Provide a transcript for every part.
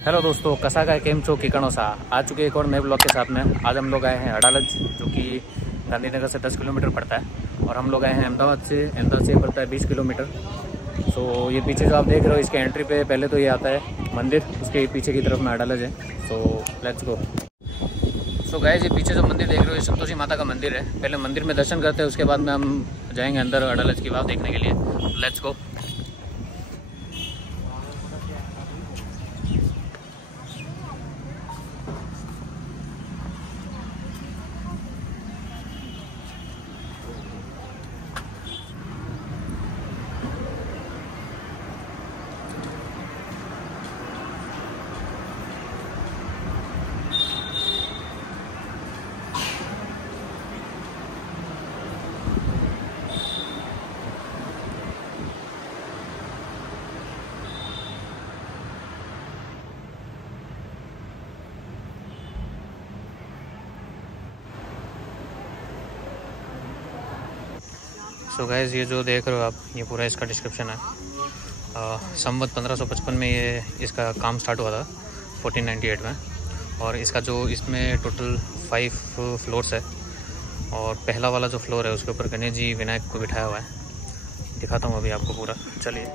Hello दोस्तों, कसा का केम चो किकणो सा आ चुके एक और नए ब्लॉग के साथ में। आज हम लोग आए हैं अडालज, जो कि गांधीनगर से 10 किलोमीटर पड़ता है, और हम लोग आए हैं अहमदाबाद से पड़ता है 20 किलोमीटर। सो ये पीछे जो आप देख रहे हो, इसके एंट्री पे पहले तो ये आता है मंदिर, उसके पीछे की तरफ में अडालज है। So let's go. So guys, ये पीछे जो मंदिर देख रहे हो, ये संतोषी माता का मंदिर है। पहले मंदिर में दर्शन करते हैं, उसके बाद में हम जाएंगे अंदर अडालज की वाव देखने के लिए। Let's go. सो गाइस, ये जो देख रहे हो आप, ये पूरा इसका डिस्क्रिप्शन है। संवत 1555 में ये इसका काम स्टार्ट हुआ था, 1498 में। और इसका जो इसमें टोटल 5 फ्लोर्स है, और पहला वाला जो फ्लोर है उसके ऊपर गणेश जी विनायक को बिठाया हुआ है। दिखाता हूँ अभी आपको पूरा, चलिए।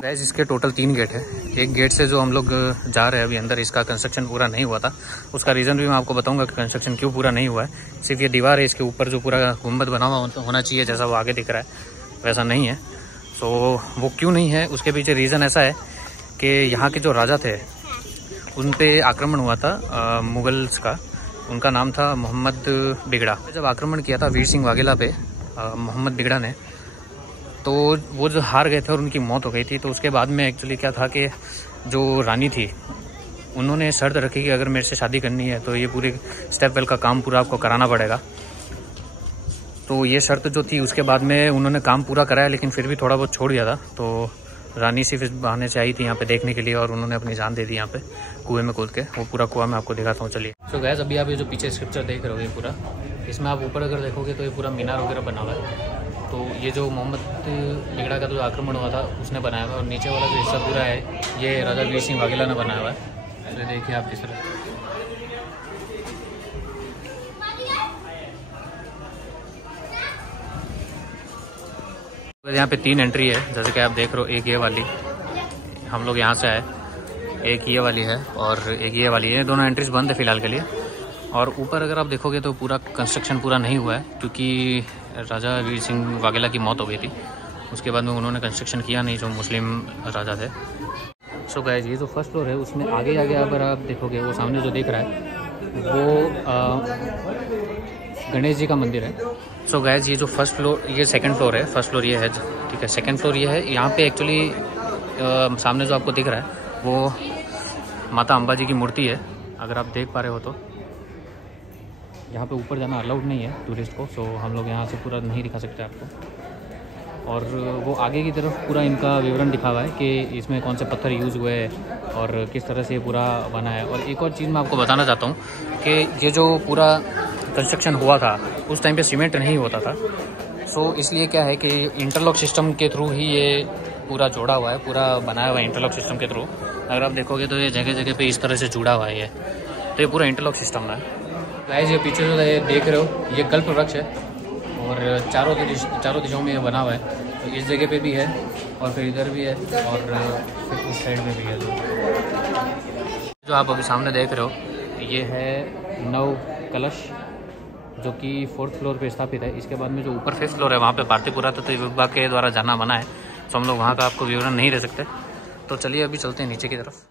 गाइस, इसके टोटल 3 गेट है। एक गेट से जो हम लोग जा रहे हैं अभी अंदर, इसका कंस्ट्रक्शन पूरा नहीं हुआ था। उसका रीज़न भी मैं आपको बताऊंगा कि कंस्ट्रक्शन क्यों पूरा नहीं हुआ है। सिर्फ ये दीवार है, इसके ऊपर जो पूरा गुंबद बना हुआ होना चाहिए, जैसा वो आगे दिख रहा है वैसा नहीं है। सो वो क्यों नहीं है, उसके पीछे रीज़न ऐसा है कि यहाँ के जो राजा थे उन पर आक्रमण हुआ था मुगल्स का। उनका नाम था मोहम्मद बिगड़ा। जब आक्रमण किया था वीर सिंह वाघेला पे मोहम्मद बिगड़ा ने, तो वो जो हार गए थे और उनकी मौत हो गई थी। तो उसके बाद में एक्चुअली क्या था कि जो रानी थी, उन्होंने शर्त रखी कि अगर मेरे से शादी करनी है तो ये पूरे स्टेप वेल का काम पूरा आपको कराना पड़ेगा। तो ये शर्त जो थी, उसके बाद में उन्होंने काम पूरा कराया, लेकिन फिर भी थोड़ा बहुत छोड़ दिया था। तो रानी सिर्फ इस बहाने से आई थी यहाँ पे देखने के लिए, और उन्होंने अपनी जान दे दी यहाँ पे कुएं में कूद के। वो पूरा कुआं मैं आपको दिखाता हूँ, चलिए। तो गैस, अभी आप ये जो पीछे स्क्रिप्चर देख रहे हो, ये पूरा, इसमें आप ऊपर अगर देखोगे तो ये पूरा मीनार वगैरह बना हुआ है। तो ये जो मोहम्मद बिगड़ा का जो आक्रमण हुआ था उसने बनाया हुआ है। और नीचे वाला जो हिस्सा पूरा है, ये राजा वीर सिंह वाघेला ने बनाया हुआ है। अरे देखिए आप किस तरह। यहाँ पे 3 एंट्री है, जैसे कि आप देख रहे हो। एक ये वाली, हम लोग यहाँ से आए, एक ये वाली है और एक ये वाली है। दोनों एंट्रीज बंद है फिलहाल के लिए। और ऊपर अगर आप देखोगे तो पूरा कंस्ट्रक्शन पूरा नहीं हुआ है, क्योंकि राजा वीर सिंह वाघेला की मौत हो गई थी। उसके बाद में उन्होंने कंस्ट्रक्शन किया नहीं, जो मुस्लिम राजा थे। सो गाइस, ये जो फर्स्ट फ्लोर है, उसमें आगे अगर आप देखोगे, वो सामने जो दिख रहा है वो गणेश जी का मंदिर है। सो गाइस, ये जो फर्स्ट फ्लोर, ये सेकंड फ्लोर है। फर्स्ट फ्लोर ये है, ठीक है। सेकंड फ्लोर ये है। यहाँ पे एक्चुअली सामने जो आपको दिख रहा है वो माता अंबा जी की मूर्ति है, अगर आप देख पा रहे हो तो। यहाँ पे ऊपर जाना अलाउड नहीं है टूरिस्ट को, सो हम लोग यहाँ से पूरा नहीं दिखा सकते आपको। और वो आगे की तरफ पूरा इनका विवरण दिखा हुआ है कि इसमें कौन से पत्थर यूज़ हुए और किस तरह से ये पूरा बना है। और एक और चीज़ मैं आपको बताना चाहता हूँ कि ये जो पूरा कंस्ट्रक्शन हुआ था, उस टाइम पे सीमेंट नहीं होता था। सो इसलिए क्या है कि इंटरलॉक सिस्टम के थ्रू ही ये पूरा जोड़ा हुआ है, पूरा बनाया हुआ है इंटरलॉक सिस्टम के थ्रू। अगर आप देखोगे तो ये जगह जगह पे इस तरह से जुड़ा हुआ है ये, तो ये पूरा इंटरलॉक सिस्टम है। गाइस, ये पीछे जो देख रहे हो, ये कल्प वृक्ष है, और चारों दिशाओं में ये बना हुआ है। तो इस जगह पे भी है, और फिर इधर भी है, और फिर उस साइड में भी है। जो आप अभी सामने देख रहे हो, ये है नव कलश, जो कि 4th फ्लोर पे स्थापित है। इसके बाद में जो ऊपर 5th फ्लोर है, वहाँ पे भारतीय पुरातत्व विभाग के द्वारा जाना मना है, तो हम लोग वहाँ का आपको विवरण नहीं दे सकते। तो चलिए अभी चलते हैं नीचे की तरफ।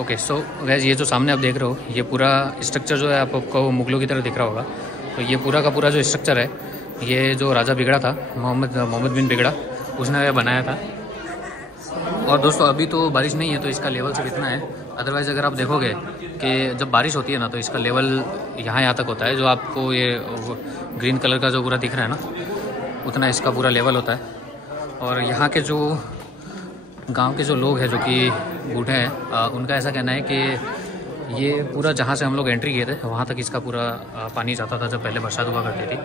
ओके, सो गैस ये जो सामने आप देख रहे हो ये पूरा स्ट्रक्चर जो है आपको मुगलों की तरह दिख रहा होगा। तो ये पूरा का पूरा जो स्ट्रक्चर है ये जो राजा बिगड़ा था, मोहम्मद बिन बिगड़ा, उसने बनाया था। और दोस्तों अभी तो बारिश नहीं है तो इसका लेवल सिर्फ इतना है, अदरवाइज़ अगर आप देखोगे कि जब बारिश होती है ना तो इसका लेवल यहाँ तक होता है। जो आपको ये ग्रीन कलर का जो पूरा दिख रहा है ना, उतना इसका पूरा लेवल होता है। और यहाँ के जो गांव के जो लोग हैं जो कि बूढ़े हैं, उनका ऐसा कहना है कि ये पूरा जहाँ से हम लोग एंट्री किए थे वहाँ तक इसका पूरा पानी जाता था जब पहले बरसात हुआ करती थी।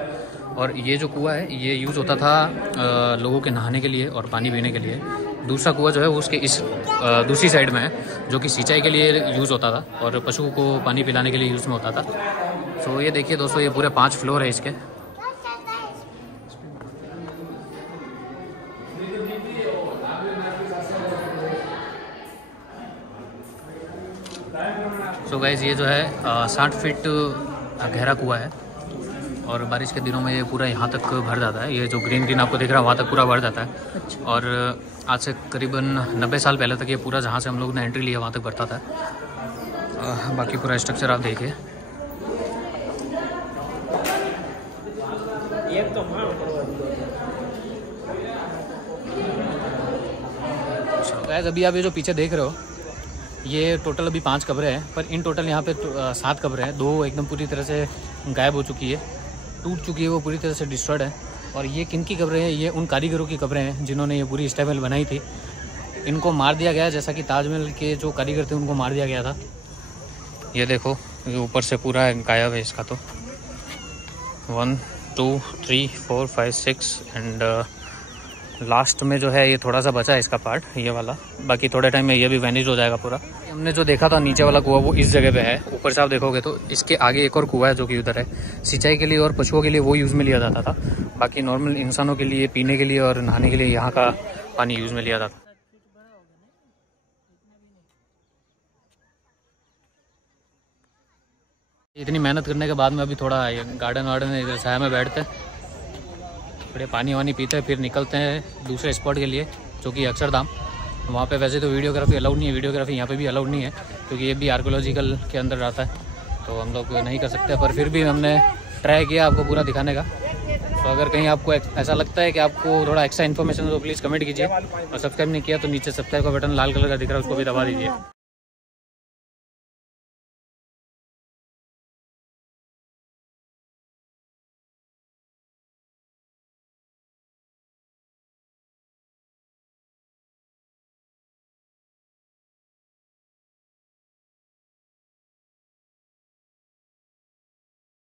और ये जो कुआं है ये यूज़ होता था लोगों के नहाने के लिए और पानी पीने के लिए। दूसरा कुआं जो है वो उसके इस दूसरी साइड में है जो कि सिंचाई के लिए यूज़ होता था और पशुओं को पानी पिलाने के लिए यूज़ में होता था। तो ये देखिए दोस्तों, ये पूरे 5 फ्लोर है इसके। सो गाइज ये जो है 60 फीट गहरा कुआं है और बारिश के दिनों में ये पूरा यहाँ तक भर जाता है। ये जो ग्रीन ग्रीन आपको दिख रहा है वहाँ तक पूरा भर जाता है। अच्छा। और आज से करीबन 90 साल पहले तक ये पूरा जहाँ से हम लोग ने एंट्री लिया वहाँ तक भरता था। बाकी पूरा स्ट्रक्चर आप देखिए। गाइस अभी आप ये जो पीछे देख रहे हो ये टोटल अभी 5 कब्रें हैं, पर इन टोटल यहाँ पे 7 कब्रें हैं। 2 एकदम पूरी तरह से गायब हो चुकी है, टूट चुकी है, वो पूरी तरह से डिस्ट्रॉयड है। और ये किन की कब्रें हैं? ये उन कारीगरों की कब्रें हैं जिन्होंने ये पूरी स्टेबल बनाई थी। इनको मार दिया गया जैसा कि ताजमहल के जो कारीगर थे उनको मार दिया गया था। ये देखो ऊपर से पूरा गायब है इसका। तो 1 2 3 4 5 6 एंड लास्ट में जो है ये थोड़ा सा बचा है इसका पार्ट, ये वाला। बाकी थोड़े टाइम में ये भी वैनिश हो जाएगा पूरा। हमने जो देखा था नीचे वाला कुआं वो इस जगह पे है। ऊपर से आप देखोगे तो इसके आगे एक और कुआं है जो कि उधर है। सिंचाई के लिए और पशुओं के लिए वो यूज़ में लिया जाता था। बाकी नॉर्मल इंसानों के लिए पीने के लिए और नहाने के लिए यहाँ का पानी यूज़ में लिया जाता। इतनी मेहनत करने के बाद में अभी थोड़ा गार्डन वार्डन इधर छाया में बैठते हैं, थोड़े पानी वानी पीते हैं, फिर निकलते हैं दूसरे स्पॉट के लिए जो कि अक्षरधाम। वहाँ पे वैसे तो वीडियोग्राफी अलाउड नहीं है, वीडियोग्राफी यहाँ पे भी अलाउड नहीं है क्योंकि ये भी आर्कोलॉजिकल के अंदर आता है, तो हम लोग नहीं कर सकते। पर फिर भी हमने ट्राई किया आपको पूरा दिखाने का। तो अगर कहीं आपको ऐसा लगता है कि आपको थोड़ा एक्स्ट्रा इन्फॉर्मेशन तो प्लीज़ कमेंट कीजिए। और सब्सक्राइब नहीं किया तो नीचे सब्सक्राइब का बटन लाल कलर का दिख रहा है उसको भी दबा दीजिए।